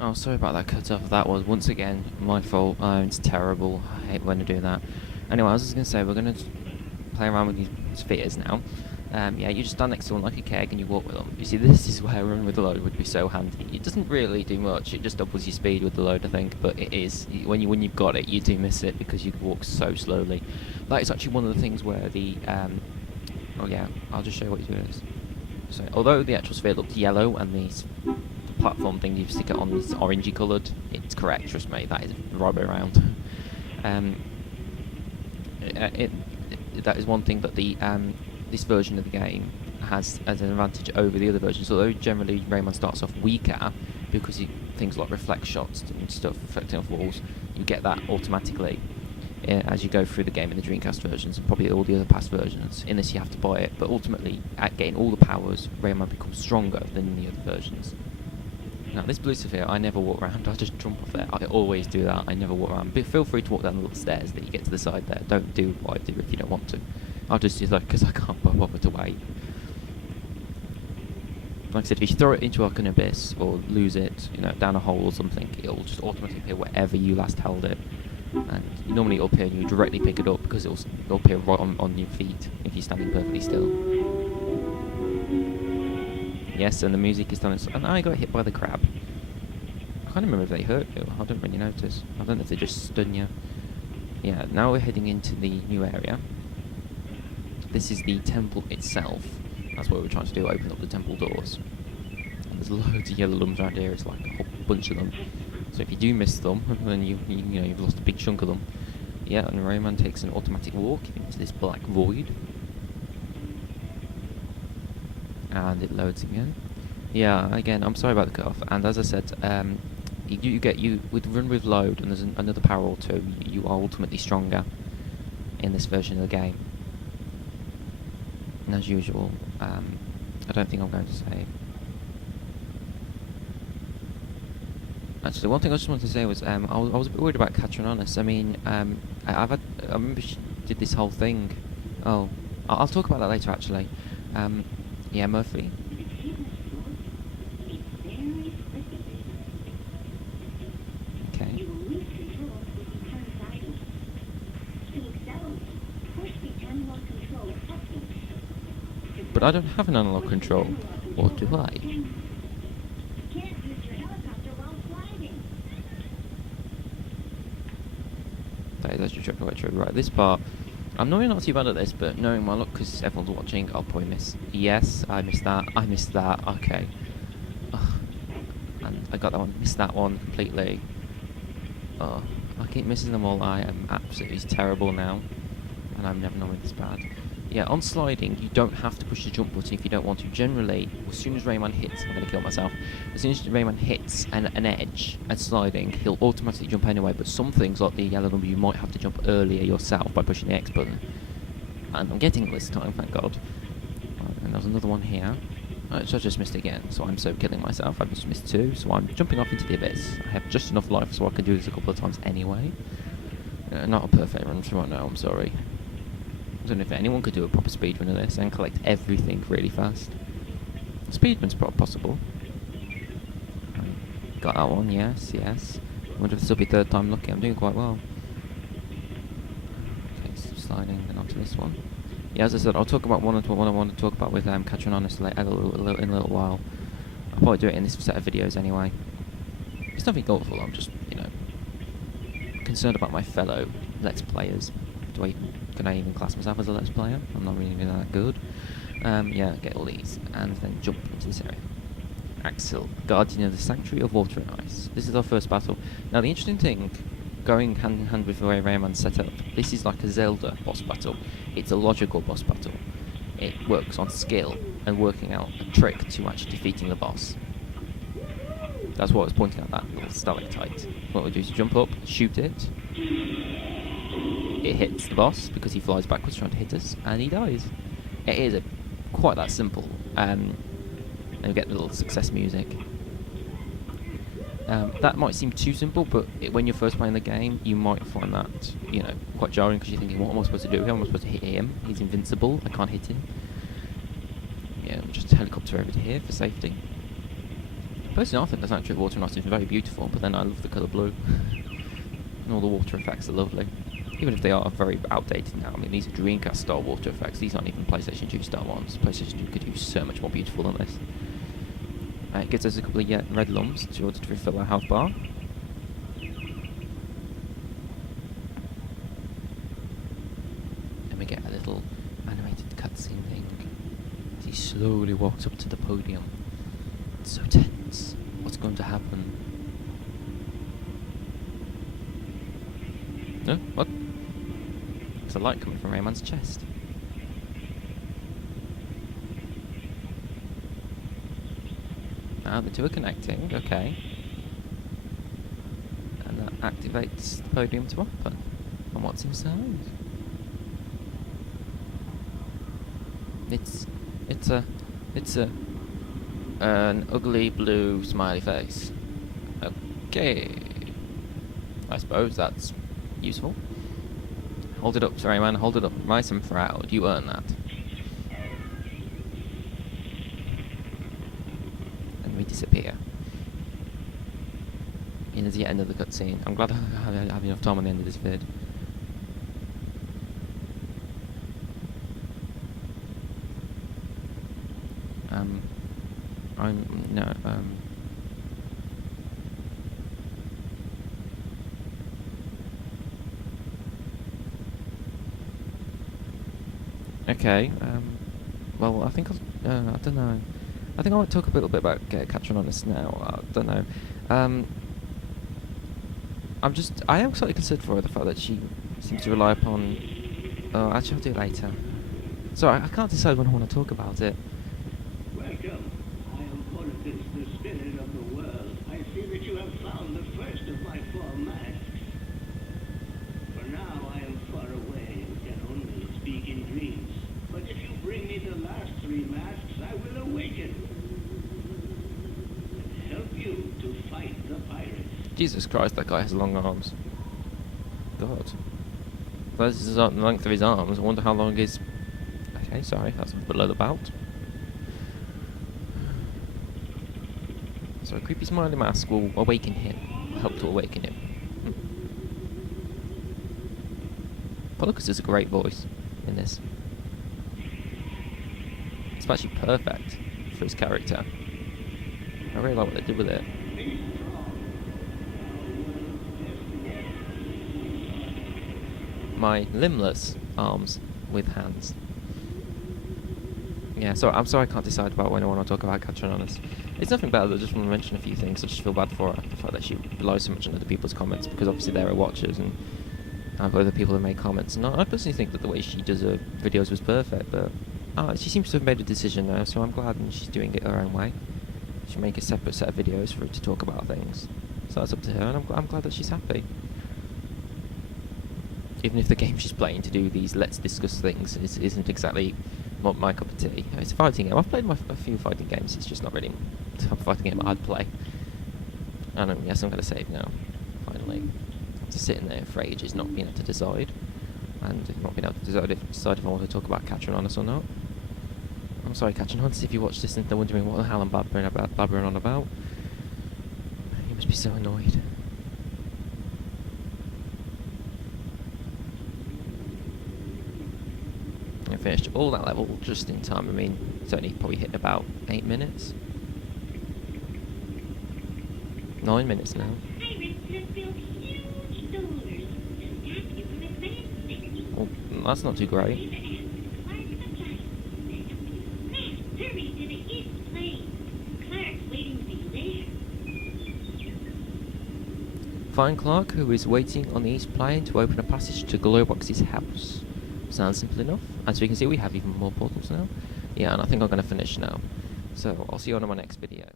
Oh, sorry about that cut off. That was once again my fault. It's terrible. I hate when I do that. Anyway, I was just gonna say we're gonna play around with these spheres now. Yeah, you just stand next to one like a keg and you walk with them. You see, this is where running with the load would be so handy. It doesn't really do much. It just doubles your speed with the load, I think. But it is when you've got it, you do miss it because you walk so slowly. That is actually one of the things where the oh yeah, I'll just show you what you do is. So although the actual sphere looks yellow and the platform thing you stick it on is orangey coloured, it's correct. Trust me, that is the right way around. um, that is one thing that the this version of the game has as an advantage over the other versions. Although generally Rayman starts off weaker because things like reflect shots and stuff reflecting off walls, you get that automatically as you go through the game in the Dreamcast versions and probably all the other past versions. In this you have to buy it, but ultimately at getting all the powers, Rayman becomes stronger than in the other versions. Now this blue sphere, I never walk around, I just jump off there. I always do that, I never walk around. But feel free to walk down the little stairs that you get to the side there. Don't do what I do if you don't want to. I'll just do that because I can't bother to wait. Like I said, if you throw it into like an abyss or lose it, down a hole or something, it'll just automatically appear wherever you last held it. And normally it'll appear and you directly pick it up because it'll appear right on your feet if you're standing perfectly still. Yes, and the music is done. And I got hit by the crab. I can't remember if they hurt you. I don't really notice. I don't know if they just stun you. Yeah, now we're heading into the new area. This is the temple itself. That's what we're trying to do, open up the temple doors. And there's loads of yellow lumps around here. It's like a whole bunch of them. So if you do miss them, then you've lost a big chunk of them. Yeah, and Rayman takes an automatic walk into this black void. And it loads again. Yeah, again, I'm sorry about the cut off. And as I said, you with run with load, and there's another power or two. You are ultimately stronger in this version of the game. And as usual, I don't think I'm going to say. Actually, one thing I just wanted to say was I was a bit worried about Catriona. I mean, I remember she did this whole thing. Oh, I'll talk about that later. Actually, yeah, Murphy. Okay. But I don't have an analog control, or do I? That is actually quite true. Right, this part, I'm normally not too bad at this, but knowing my luck, because everyone's watching, I'll probably miss. Yes, I missed that. I missed that. Okay. Ugh. And I got that one. Missed that one completely. Oh, I keep missing them all. I am absolutely terrible now, and I'm never normally this bad. Yeah, on sliding, you don't have to push the jump button if you don't want to. Generally, as soon as Rayman hits, I'm going to kill myself. As soon as Rayman hits an edge and sliding, he'll automatically jump anyway. But some things, like the yellow number, you might have to jump earlier yourself by pushing the X button. And I'm getting it this time, thank God. Right, and there's another one here. So I just missed again, so I'm so killing myself. I've just missed two, so I'm jumping off into the abyss. I have just enough life so I can do this a couple of times anyway. Not a perfect run for right now, I'm sorry. I don't know if anyone could do a proper speedrun of this and collect everything really fast. Speedrun's possible. Got that one, yes, yes. I wonder if this will be third time lucky. I'm doing quite well. Okay, so sliding then onto this one. Yeah, as I said, I'll talk about what I want to talk about with Catriona in a little while. I'll probably do it in this set of videos anyway. It's nothing awful, I'm just, concerned about my fellow Let's Players. Can I even class myself as a Let's Player? I'm not really that good. Yeah, get all these, and then jump into this area. Axel, Guardian of the Sanctuary of Water and Ice. This is our first battle. Now, the interesting thing, going hand in hand with the way Rayman's set up, this is like a Zelda boss battle. It's a logical boss battle. It works on skill and working out a trick to actually defeating the boss. That's what I was pointing at, that little stalactite. What we do is jump up, shoot it. It hits the boss because he flies backwards trying to hit us, and he dies. It is quite that simple. And we get the little success music. That might seem too simple, but when you're first playing the game, you might find that, quite jarring because you're thinking, what am I supposed to do here? Am I supposed to hit him? He's invincible. I can't hit him. Yeah, just helicopter over to here for safety. Personally, I think the Sanctuary Water Knight is very beautiful, but then I love the colour blue. And all the water effects are lovely. Even if they are very outdated now. I mean, these are Dreamcast style water effects. These aren't even PlayStation 2 style ones. PlayStation 2 could use so much more beautiful than this. It gives us a couple of red lumps in order to refill our health bar. And we get a little animated cutscene thing as he slowly walks up to the podium. It's so tense. What's going to happen? No? What? There's a light coming from Rayman's chest. Ah, the two are connecting, okay. And that activates the podium to open. And what's inside? It's an ugly blue smiley face. Okay. I suppose that's useful. Hold it up, Rayman, hold it up. Nice and proud. You earn that. And we disappear. And there's yet another cutscene. I'm glad I have enough time on the end of this vid. Okay, well, I think I don't know. I think I want to talk a little bit about Catching on Us now. I don't know. I am slightly concerned for her, the fact that she seems to rely upon... Oh, actually I'll do it later. Sorry, I can't decide when I want to talk about it. Welcome. I am Politics, the spirit of the world. I see that you have found the first of my 4 masks. For now, I am far away and can only speak in dreams. But if you bring me the last 3 masks, I will awaken and help you to fight the pirates. Jesus Christ, that guy has long arms. God. That's the length of his arms. I wonder how long his... Okay, sorry, that's below the belt. So a creepy smiley mask will awaken him. Help to awaken him. Polycus is a great voice in this. It's actually perfect for his character. I really like what they did with it. My limbless arms with hands. Yeah, so I'm sorry I can't decide about when I want to talk about Catching on Us. It's nothing bad, I just want to mention a few things. I just feel bad for her, the fact that she relies so much on other people's comments, because obviously they're her watchers and other people have made comments. And I personally think that the way she does her videos was perfect, but she seems to have made a decision now, so I'm glad she's doing it her own way. She'll make a separate set of videos for her to talk about things. So that's up to her, and I'm glad that she's happy. Even if the game she's playing to do these let's discuss things isn't exactly my cup of tea. It's a fighting game. I've played a few fighting games, it's just not really the type of fighting game I'd play. And yes, I'm going to save now, finally. After sitting there for ages not being able to decide, and not being able to decide if I want to talk about Catching on Us or not. I'm sorry, Catching on Us, if you watch this and they're wondering what the hell I'm blabbering on about. You must be so annoyed. I finished all that level just in time. I mean, it's only probably hit about 8 minutes. 9 minutes now. Well, that's not too great. Find Clark, who is waiting on the east plane to open a passage to Glowbox's house. Sounds simple enough. As we can see, we have even more portals now. Yeah, and I think I'm going to finish now. So, I'll see you on my next video.